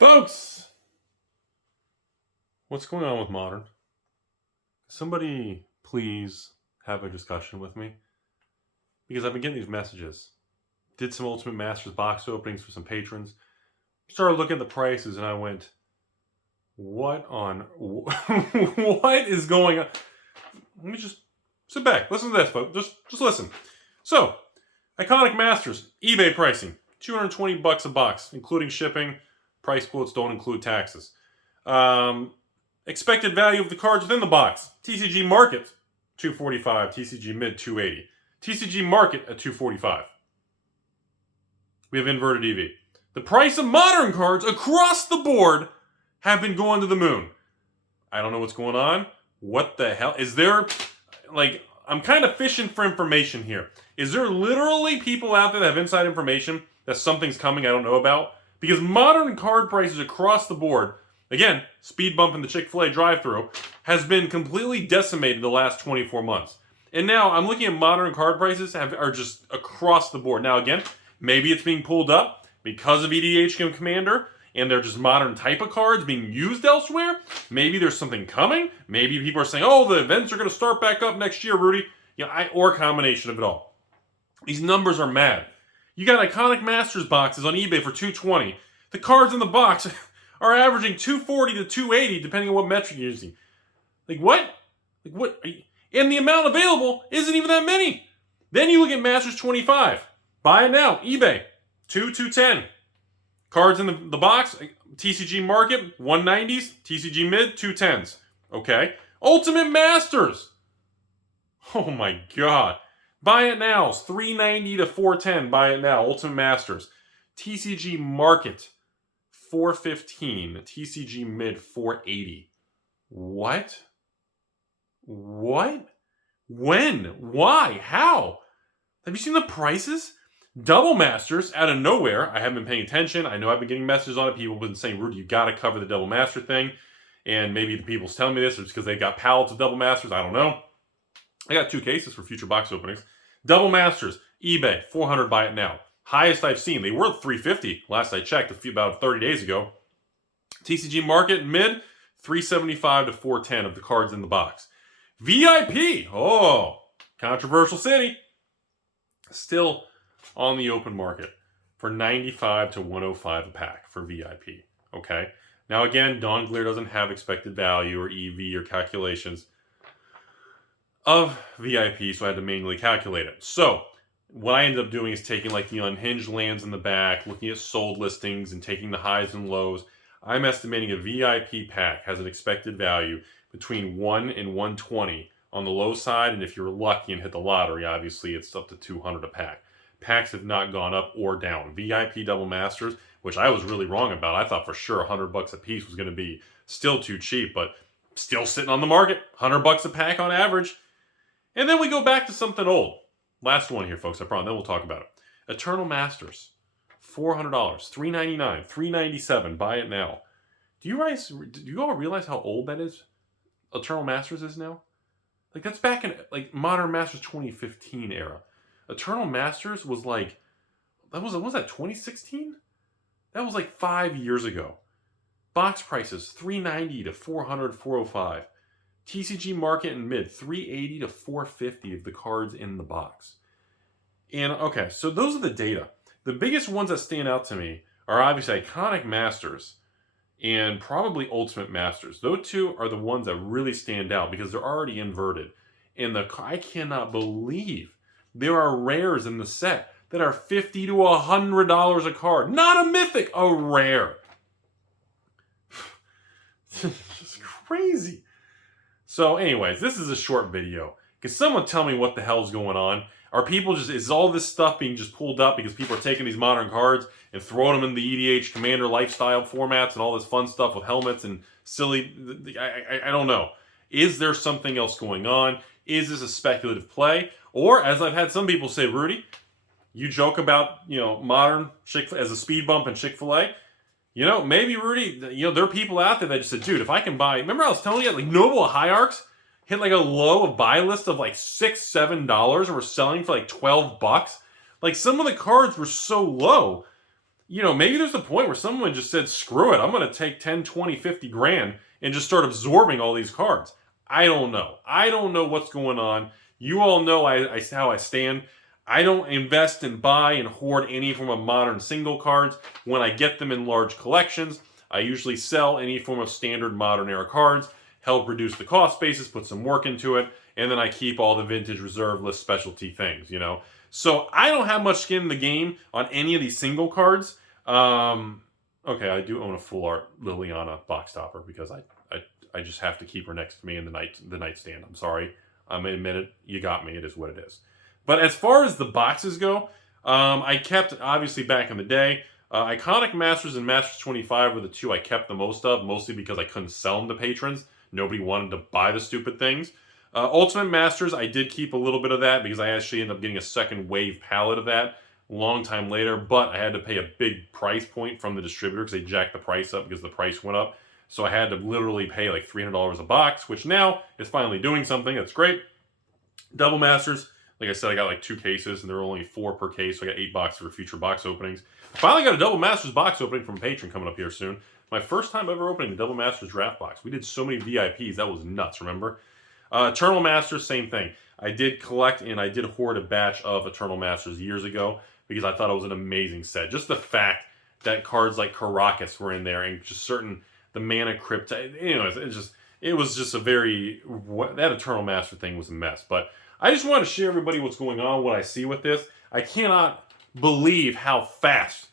Folks, what's going on with Modern? Somebody please have a discussion with me, because I've been getting these messages. Did some Ultimate Masters box openings for some patrons. Started looking at the prices and I went, what is going on? Let me just sit back. Listen to this, folks. Just listen. So, Iconic Masters, eBay pricing, $220 a box, including shipping. Price quotes don't include taxes. Expected value of the cards within the box. TCG Market, $245. TCG Mid, $280. TCG Market at $245. We have inverted EV. The price of Modern cards across the board have been going to the moon. I don't know what's going on. What the hell? Is there, like, I'm kind of fishing for information here. Is there literally people out there that have inside information that something's coming I don't know about? Because Modern card prices across the board, again, speed bump in the Chick-fil-A drive-thru, has been completely decimated the last 24 months. And now I'm looking at Modern card prices are just across the board. Now again, maybe it's being pulled up because of EDH Commander, and they're just Modern type of cards being used elsewhere. Maybe there's something coming. Maybe people are saying, oh, the events are going to start back up next year, Rudy. Or a combination of it all. These numbers are mad. You got Iconic Masters boxes on eBay for $220. The cards in the box are averaging $240 to $280, depending on what metric you're using. Like what? And the amount available isn't even that many. Then you look at Masters 25. Buy it now. eBay. $210. Cards in the box. TCG Market, 190s. TCG Mid, 210s. Okay. Ultimate Masters. Oh my God. Buy it now. It's $390 to $410. Buy it now. Ultimate Masters. TCG Market, $415. TCG Mid, $480. What? When? Why? How? Have you seen the prices? Double Masters, out of nowhere. I haven't been paying attention. I know I've been getting messages on it. People have been saying, Rudy, you got to cover the Double Master thing. And maybe the people's telling me this is because they got pallets of Double Masters. I don't know. I got 2 cases for future box openings. Double Masters, eBay, $400. Buy it now. Highest I've seen. They were $350 last I checked about 30 days ago. TCG Market, Mid, $375 to $410 of the cards in the box. VIP, oh, controversial city. Still on the open market for $95 to $105 a pack for VIP. Okay. Now again, Dawn Glare doesn't have expected value or EV or calculations of VIP, so I had to manually calculate it. So what I ended up doing is taking like the unhinged lands in the back, looking at sold listings and taking the highs and lows. I'm estimating a VIP pack has an expected value between 1 and 120 on the low side, and if you're lucky and hit the lottery, obviously it's up to 200 a pack. Packs have not gone up or down. VIP Double Masters, which I was really wrong about. I thought for sure $100 a piece was going to be still too cheap, but still sitting on the market. $100 a pack on average. And then we go back to something old. Last one here, folks, I promise. Then we'll talk about it. Eternal Masters, $400, $399, $397. Buy it now. Do you all realize how old that is? Eternal Masters is now? Like, that's back in, like, Modern Masters 2015 era. Eternal Masters was like, was that 2016? That was like 5 years ago. Box prices, $390 to $400, $405. TCG Market and Mid, $380 to $450 of the cards in the box. And, okay, so those are the data. The biggest ones that stand out to me are obviously Iconic Masters and probably Ultimate Masters. Those two are the ones that really stand out because they're already inverted. And I cannot believe there are rares in the set that are $50 to $100 a card. Not a mythic, a rare. Just crazy. So anyways, this is a short video. Can someone tell me what the hell's going on? Are people is all this stuff being just pulled up because people are taking these Modern cards and throwing them in the EDH Commander lifestyle formats and all this fun stuff with helmets and silly, I don't know. Is there something else going on? Is this a speculative play? Or, as I've had some people say, Rudy, you joke about, Modern as a speed bump in Chick-fil-A. Maybe, Rudy, there are people out there that just said, dude, if I can buy... Remember I was telling you, like, Noble Hierarchs hit, like, a low of buy list of, like, $6, $7 and were selling for, like, $12. Like, some of the cards were so low maybe there's a point where someone just said, screw it, I'm going to take 10, 20, 50 grand and just start absorbing all these cards. I don't know. I don't know what's going on. You all know how I stand. I don't invest and buy and hoard any form of modern single cards. When I get them in large collections, I usually sell any form of standard modern era cards, help reduce the cost basis, put some work into it, and then I keep all the vintage reserve list specialty things, So I don't have much skin in the game on any of these single cards. Okay, I do own a full art Liliana box topper because I just have to keep her next to me in the nightstand. I'm sorry. I admit it. You got me. It is what it is. But as far as the boxes go, I kept, obviously back in the day, Iconic Masters and Masters 25 were the two I kept the most of, mostly because I couldn't sell them to patrons. Nobody wanted to buy the stupid things. Ultimate Masters, I did keep a little bit of that because I actually ended up getting a second wave pallet of that a long time later, but I had to pay a big price point from the distributor because they jacked the price up because the price went up. So I had to literally pay like $300 a box, which now is finally doing something. That's great. Double Masters, like I said, I got like 2 cases, and there were only 4 per case, so I got 8 boxes for future box openings. Finally got a Double Masters box opening from Patron coming up here soon. My first time ever opening the Double Masters draft box. We did so many VIPs, that was nuts, remember? Eternal Masters, same thing. I did collect and I did hoard a batch of Eternal Masters years ago because I thought it was an amazing set. Just the fact that cards like Caracas were in there and just the Mana Crypt, it was just a very, that Eternal Master thing was a mess. But I just want to share everybody what's going on, what I see with this. I cannot believe how fast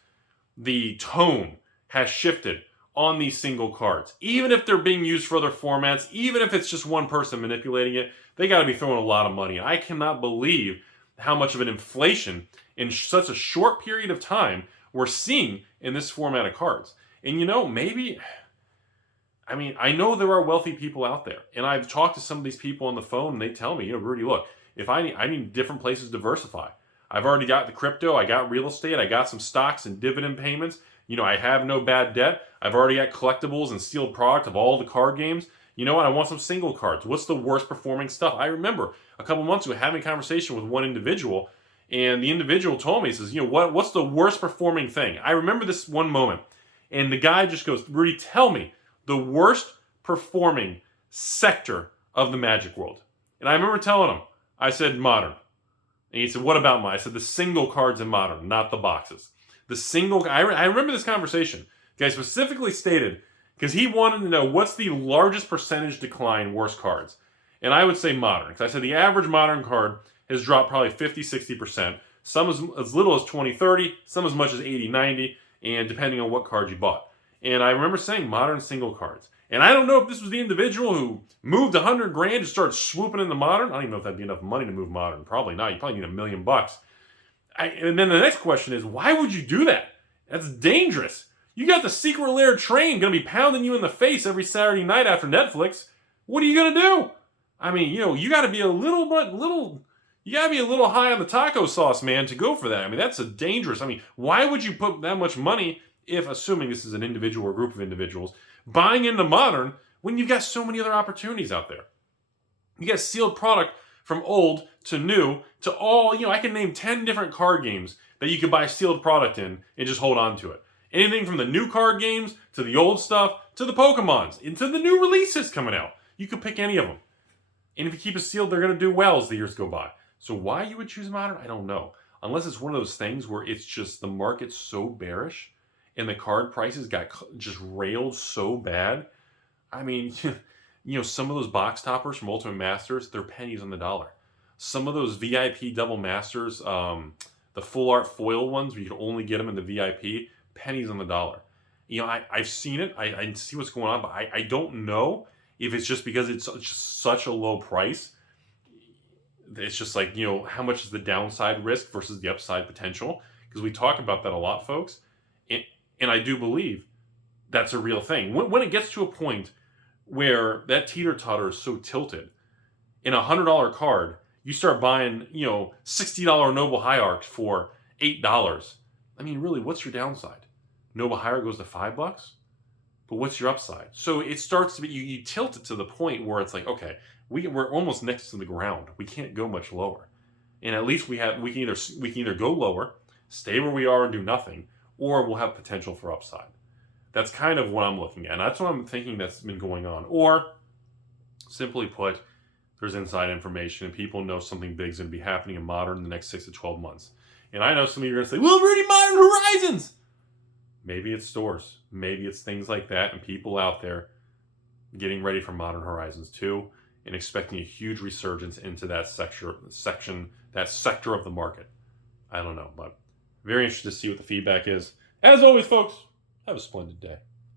the tone has shifted on these single cards. Even if they're being used for other formats, even if it's just one person manipulating it, they got to be throwing a lot of money. I cannot believe how much of an inflation in such a short period of time we're seeing in this format of cards. And maybe, I know there are wealthy people out there, and I've talked to some of these people on the phone, and they tell me, Rudy, look, if I need different places to diversify. I've already got the crypto, I got real estate, I got some stocks and dividend payments. I have no bad debt. I've already got collectibles and sealed product of all the card games. You know what? I want some single cards. What's the worst performing stuff? I remember a couple months ago having a conversation with one individual, and the individual told me, he says, what's the worst performing thing? I remember this one moment, and the guy just goes, Rudy, tell me the worst performing sector of the Magic world. And I remember telling him, I said, modern. And he said, what about mine? I said, the single cards in modern, not the boxes. I remember this conversation. The guy specifically stated, because he wanted to know what's the largest percentage decline worst cards. And I would say modern. Because I said the average modern card has dropped probably 50, 60%. Some as little as 20, 30. Some as much as 80, 90. And depending on what card you bought. And I remember saying modern single cards. And I don't know if this was the individual who moved 100 grand and started swooping into modern. I don't even know if that'd be enough money to move modern. Probably not. You probably need $1 million. And then the next question is, why would you do that? That's dangerous. You got the secret lair train going to be pounding you in the face every Saturday night after Netflix. What are you going to do? You got to be a little high on the taco sauce, man, to go for that. That's a dangerous. Why would you put that much money if, assuming this is an individual or group of individuals, buying into modern when you've got so many other opportunities out there? You got sealed product from old to new to all, I can name 10 different card games that you could buy sealed product in and just hold on to it. Anything from the new card games to the old stuff to the Pokemons and to the new releases coming out. You could pick any of them. And if you keep it sealed, they're going to do well as the years go by. So why you would choose modern, I don't know. Unless it's one of those things where it's just the market's so bearish and the card prices got just railed so bad. Some of those box toppers from Ultimate Masters, they're pennies on the dollar. Some of those VIP double masters, the full art foil ones where you can only get them in the VIP, pennies on the dollar. I've seen it. I see what's going on, but I don't know if it's just because it's just such a low price. It's just like, how much is the downside risk versus the upside potential? Because we talk about that a lot, folks. And I do believe that's a real thing. When it gets to a point where that teeter-totter is so tilted, in a $100 card, you start buying, $60 Noble Hierarch for $8. Really, what's your downside? Noble Hierarch goes to $5? But what's your upside? So it starts to be, you tilt it to the point where it's like, okay, we're almost next to the ground. We can't go much lower. And at least we can either go lower, stay where we are and do nothing, or will have potential for upside. That's kind of what I'm looking at. And that's what I'm thinking that's been going on. Or, simply put, there's inside information and people know something big is going to be happening in Modern in the next 6 to 12 months. And I know some of you are going to say, well, Rudy, Modern Horizons! Maybe it's stores. Maybe it's things like that and people out there getting ready for Modern Horizons 2 and expecting a huge resurgence into that sector of the market. I don't know, but very interested to see what the feedback is. As always, folks, have a splendid day.